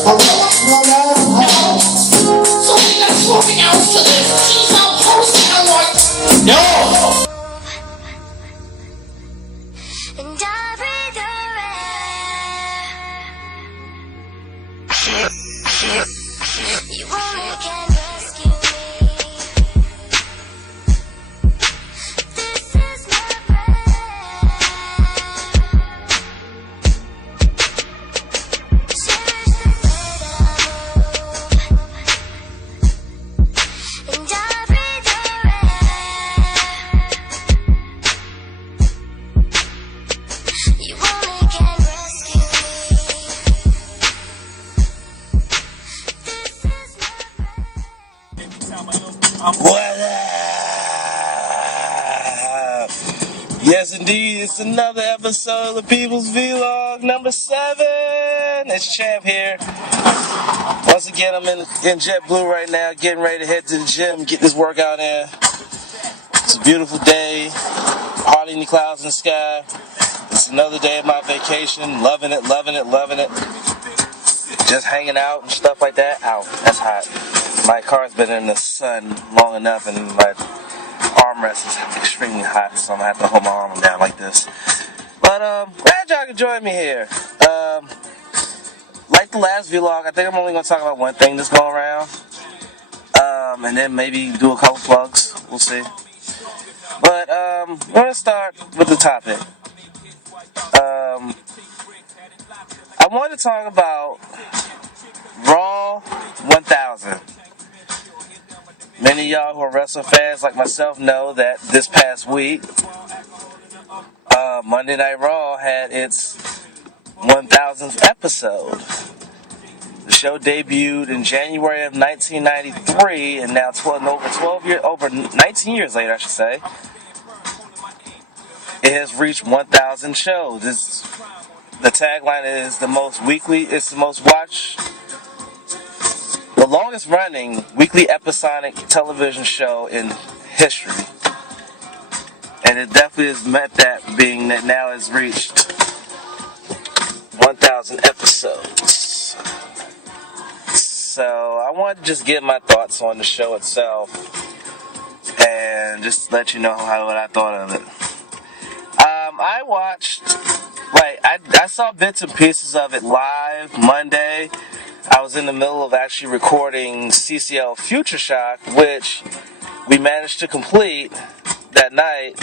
So we got smoking out to this. She's out posting. I'm like, no. And I breathe your air. You only can rescue me. This is my prayer. Cherish the way that I move. And I breathe your air. You only can rescue me. This is my prayer. What up? Yes, indeed, it's another episode of the People's Vlog number 7. It's Champ here. Once again, I'm in JetBlue right now, getting ready to head to the gym, get this workout in. It's a beautiful day, hardly any clouds in the sky. It's another day of my vacation, loving it. Just hanging out and stuff like that. Ow, that's hot. My car's been in the sun long enough and my armrest is extremely hot, so I'm gonna have to hold my arm down like this. But glad y'all can join me here. Like the last vlog, I think I'm only gonna talk about one thing this go around. And then maybe do a couple plugs. We'll see. But we're gonna start with the topic. I want to talk about Raw 1000. Many of y'all who are wrestling fans like myself know that this past week, Monday Night Raw had its 1000th episode. The show debuted in January of 1993, and now over 19 years later, I should say, it has reached 1,000 shows. The tagline is the most watched. The longest running weekly episodic television show in history. And it definitely has met that, being that now has reached 1,000 episodes. So I wanted to just get my thoughts on the show itself and just let you know what I thought of it. I watched, I saw bits and pieces of it live Monday. I was in the middle of actually recording CCL Future Shock, which we managed to complete that night.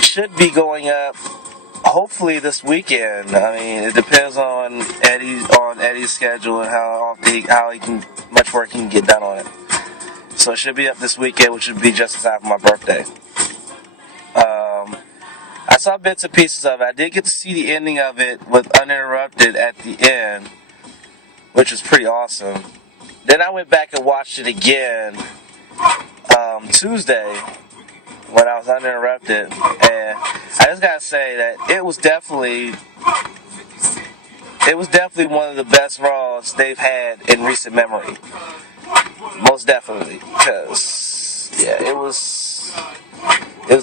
Should be going up hopefully this weekend. I mean, it depends on Eddie's schedule and how much work he can get done on it. So it should be up this weekend, which would be just in time for my birthday. I saw bits and pieces of it. I did get to see the ending of it with uninterrupted at the end, which was pretty awesome. Then I went back and watched it again Tuesday when I was uninterrupted, and I just gotta say that it was definitely one of the best Raws they've had in recent memory. Most definitely, because it was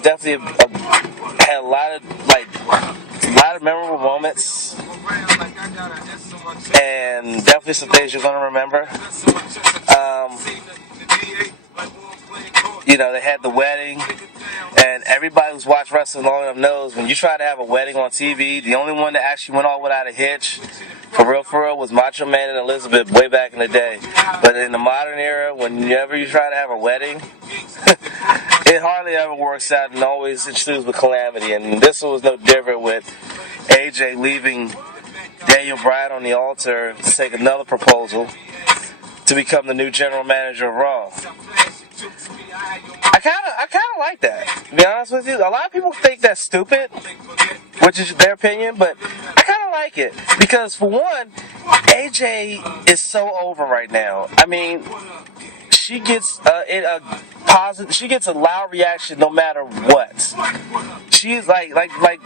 definitely had a lot of memorable moments, and definitely some things you're gonna remember. They had the wedding, and everybody who's watched wrestling long enough knows when you try to have a wedding on TV, the only one that actually went all without a hitch, for real, was Macho Man and Elizabeth way back in the day. But in the modern era, whenever you try to have a wedding, it hardly ever works out and always ensues with calamity. And this one was no different, with AJ leaving Daniel Bryan on the altar to take another proposal to become the new general manager of Raw. I kind of like that, to be honest with you. A lot of people think that's stupid, which is their opinion, but I kind of like it because, for one, AJ is so over right now. I mean, she gets she gets a loud reaction no matter what. She's like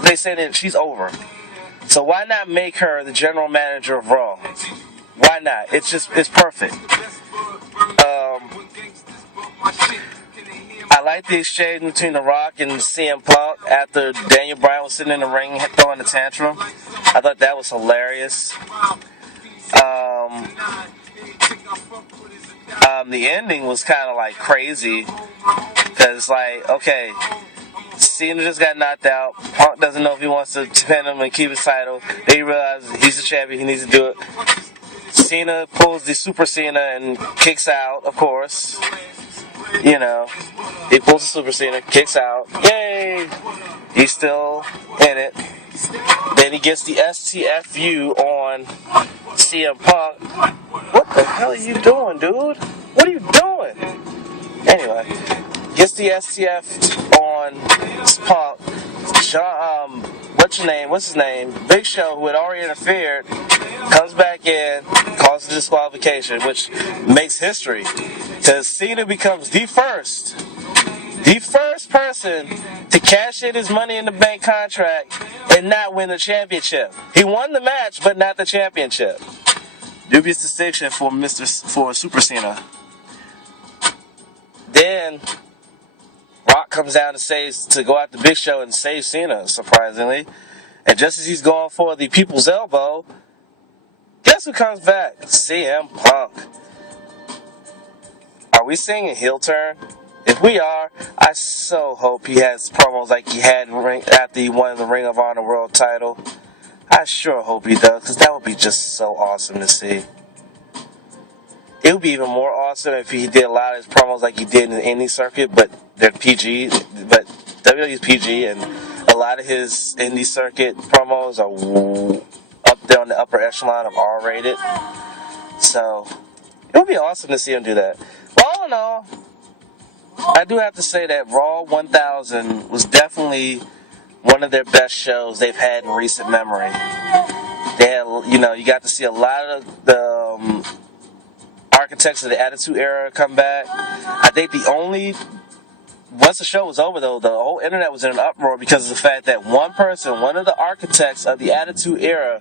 they say that she's over. So why not make her the general manager of Raw? Why not? It's perfect. I like the exchange between The Rock and CM Punk after Daniel Bryan was sitting in the ring throwing a tantrum. I thought that was hilarious. The ending was kind of like crazy because, like, okay, Cena just got knocked out. Punk doesn't know if he wants to pin him and keep his title. They realize he's the champion, he needs to do it. Cena pulls the Super Cena and kicks out, of course. You know, he pulls the Super Cena, kicks out. Yay! He's still in it. Then he gets the STFU on CM Punk. What the hell are you doing, dude? What are you doing? Anyway, gets the STF on Punk. What's his name? Big Show, who had already interfered, comes back in, causes a disqualification, which makes history. Because Cena becomes the first person to cash in his Money in the Bank contract and not win the championship. He won the match, but not the championship. Dubious distinction for Super Cena. Then Rock comes down to go out the Big Show and save Cena, surprisingly. And just as he's going for the People's Elbow, guess who comes back? CM Punk. Are we seeing a heel turn? If we are, I so hope he has promos like he had after he won the Ring of Honor World title. I sure hope he does, because that would be just so awesome to see. It would be even more awesome if he did a lot of his promos like he did in the indie circuit, but they're PG. But WWE's PG, and a lot of his indie circuit promos are up there on the upper echelon of R-rated. So it would be awesome to see him do that. Well, all in all, I do have to say that Raw 1000 was definitely one of their best shows they've had in recent memory. They had, you got to see a lot of the architects of the Attitude Era come back. I think once the show was over, though, the whole internet was in an uproar because of the fact that one of the architects of the Attitude Era,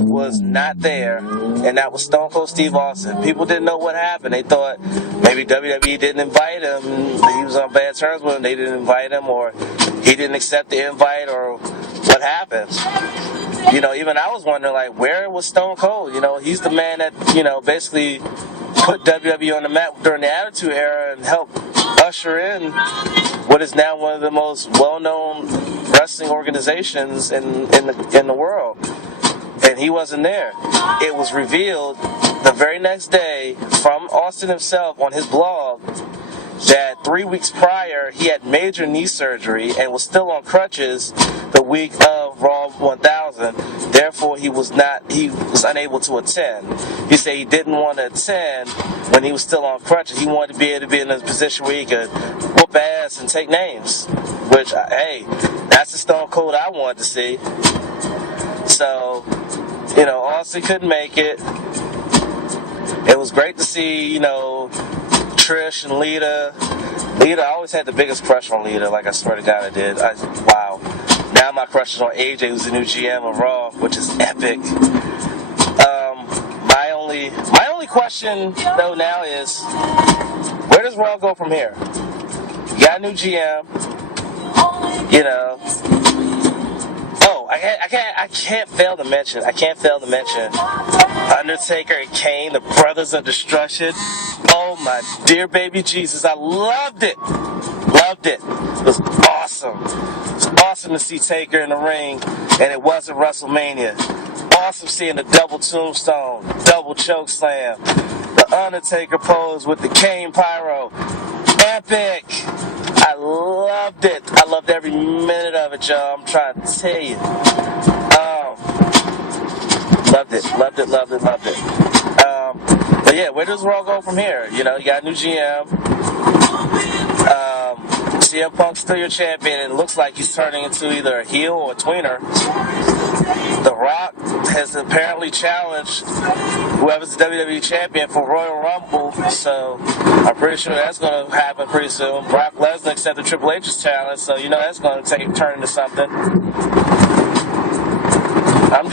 was not there, and that was Stone Cold Steve Austin. People didn't know what happened. They thought maybe WWE didn't invite him, he was on bad terms with them, they didn't invite him, or he didn't accept the invite, or what happened. Even I was wondering, like, where was Stone Cold? He's the man that, basically put WWE on the map during the Attitude Era and helped usher in what is now one of the most well-known wrestling organizations in the world. And he wasn't there. It was revealed the very next day from Austin himself on his blog that 3 weeks prior he had major knee surgery and was still on crutches the week of Raw 1000. Therefore, he was unable to attend. He said he didn't want to attend when he was still on crutches. He wanted to be able to be in a position where he could whoop ass and take names. Which, hey, that's the Stone Cold I wanted to see. So, Austin couldn't make it. It was great to see, Trish and Lita. I always had the biggest crush on Lita, like I swear to God I did. Wow. Now my crush is on AJ, who's the new GM of Raw, which is epic. My only question, though, now is, where does Raw go from here? You got a new GM, Oh, I can't fail to mention Undertaker and Kane, the Brothers of Destruction. Oh my dear baby Jesus, I loved it. It was awesome. It was awesome to see Taker in the ring, and it wasn't WrestleMania. Awesome seeing the double tombstone, double choke slam, the Undertaker pose with the Kane pyro. Epic. I loved it. I loved every minute of it, y'all. I'm trying to tell you. Loved it. But yeah, where does Raw go from here? You got a new GM. CM Punk's still your champion, and it looks like he's turning into either a heel or a tweener. The Rock has apparently challenged whoever's the WWE champion for Royal Rumble, so I'm pretty sure that's going to happen pretty soon. Brock Lesnar accepted Triple H's challenge, so that's going to turn into something. I'm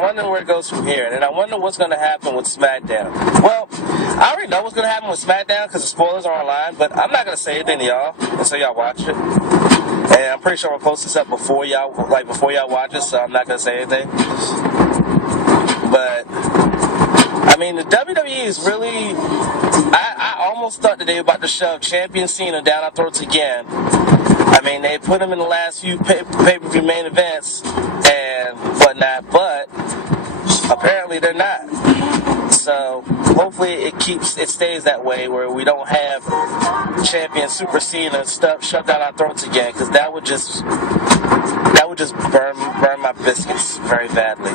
wondering where it goes from here, and I wonder what's going to happen with SmackDown. Well, I already know what's going to happen with SmackDown because the spoilers are online, but I'm not going to say anything to y'all until y'all watch it. And I'm pretty sure I'm going to post this up before y'all watch it, so I'm not going to say anything. But, mean, the WWE is really. I almost thought that they were about to shove Champion Cena down our throats again. I mean, they put him in the last few pay-per-view main events and whatnot, but apparently they're not. So hopefully it stays that way, where we don't have Champion Super Cena stuff shoved down our throats again, because that would just burn my biscuits very badly.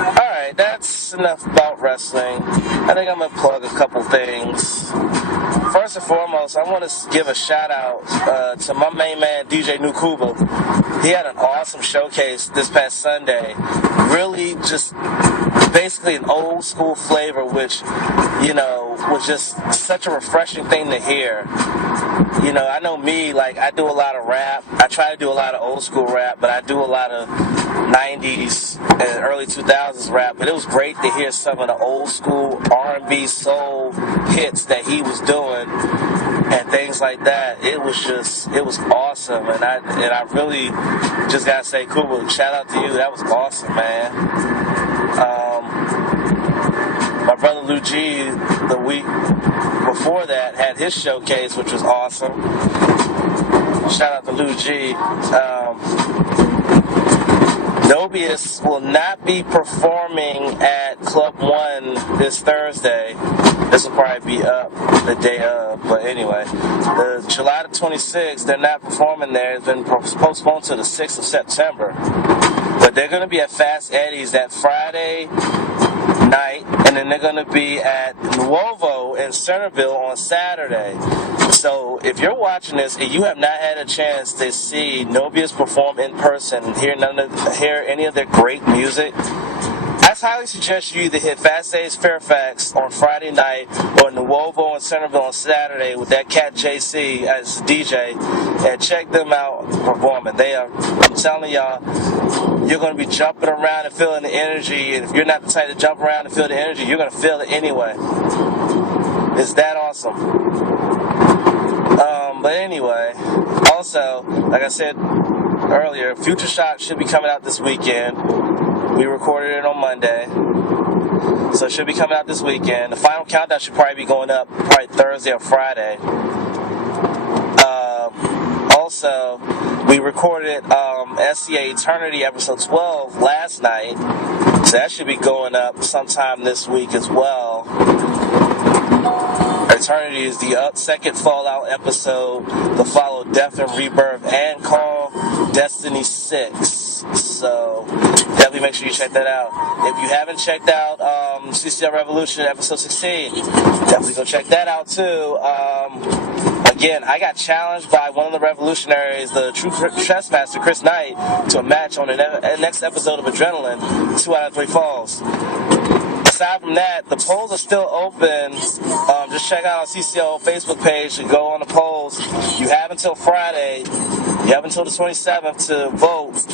Alright, that's enough about wrestling. I think I'm going to plug a couple things. First and foremost, I want to give a shout out to my main man, DJ Nukuba. He had an awesome showcase this past Sunday. Really just basically an old school flavor, which, you know, was just such a refreshing thing to hear. You know, I know me, like, I do a lot of rap. I try to do a lot of old school rap, but I do a lot of 90s and early 2000s rap. But it was great to hear some of the old school R&B soul hits that he was doing and things like that. It was awesome. And I really just gotta say, Kuba, shout out to you. That was awesome, man. My brother Lou G, the week before that, had his showcase, which was awesome. Shout out to Lou G. Nobius will not be performing at Club 1 this Thursday. This will probably be up the day of, but anyway. The July the 26th, they're not performing there. It's been postponed to the 6th of September. But they're going to be at Fast Eddie's that Friday night, and then they're going to be at Nuovo in Centerville on Saturday. So if you're watching this and you have not had a chance to see Nobius perform in person and hear any of their great music, I highly suggest you either hit Fast Days Fairfax on Friday night or Nuovo in Centerville on Saturday with that cat JC as DJ and check them out performing. I'm telling y'all, you're going to be jumping around and feeling the energy, and if you're not the type to jump around and feel the energy, you're going to feel it anyway. It's that awesome. But anyway, also, like I said earlier, Future Shock should be coming out this weekend. We recorded it on Monday, so it should be coming out this weekend. The final countdown should probably be going up probably Thursday or Friday. Also, we recorded SCA Eternity episode 12 last night, so that should be going up sometime this week as well. Eternity is the second Fallout episode to follow Death and Rebirth and call Destiny 6. So definitely make sure you check that out. If you haven't checked out CCL Revolution episode 16, definitely go check that out too. Again, I got challenged by one of the revolutionaries, the true chess master, Chris Knight, to a match on the next episode of Adrenaline, 2 out of 3 falls. Aside from that, the polls are still open. Just check out our CCL Facebook page and go on the polls. You have until Friday. You have until the 27th to vote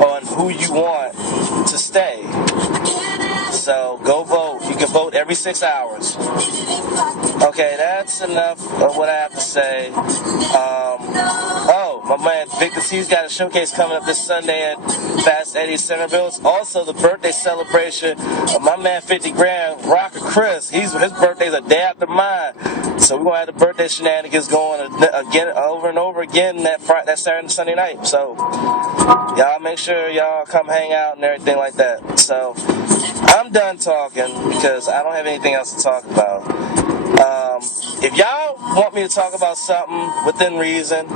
on who you want to stay. So go vote. You can vote every 6 hours. Okay, that's enough of what I have to say. My man Victor C's got a showcase coming up this Sunday at Fast Eddie Centerville. It's also the birthday celebration of my man 50 Grand, Rocker Chris. His birthday's a day after mine. So we're going to have the birthday shenanigans going again, over and over again that Saturday and Sunday night. So y'all make sure y'all come hang out and everything like that. So I'm done talking because I don't have anything else to talk about. If y'all want me to talk about something within reason,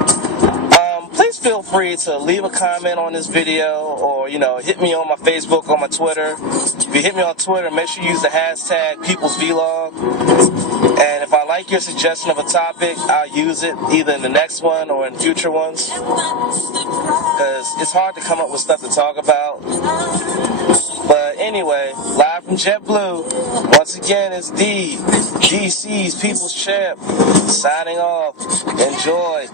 please feel free to leave a comment on this video or, hit me on my Facebook or my Twitter. If you hit me on Twitter, make sure you use the hashtag PeoplesVlog. And if I like your suggestion of a topic, I'll use it either in the next one or in future ones. Because it's hard to come up with stuff to talk about. But anyway, live from JetBlue, once again, it's DC's People's Champ signing off. Enjoy.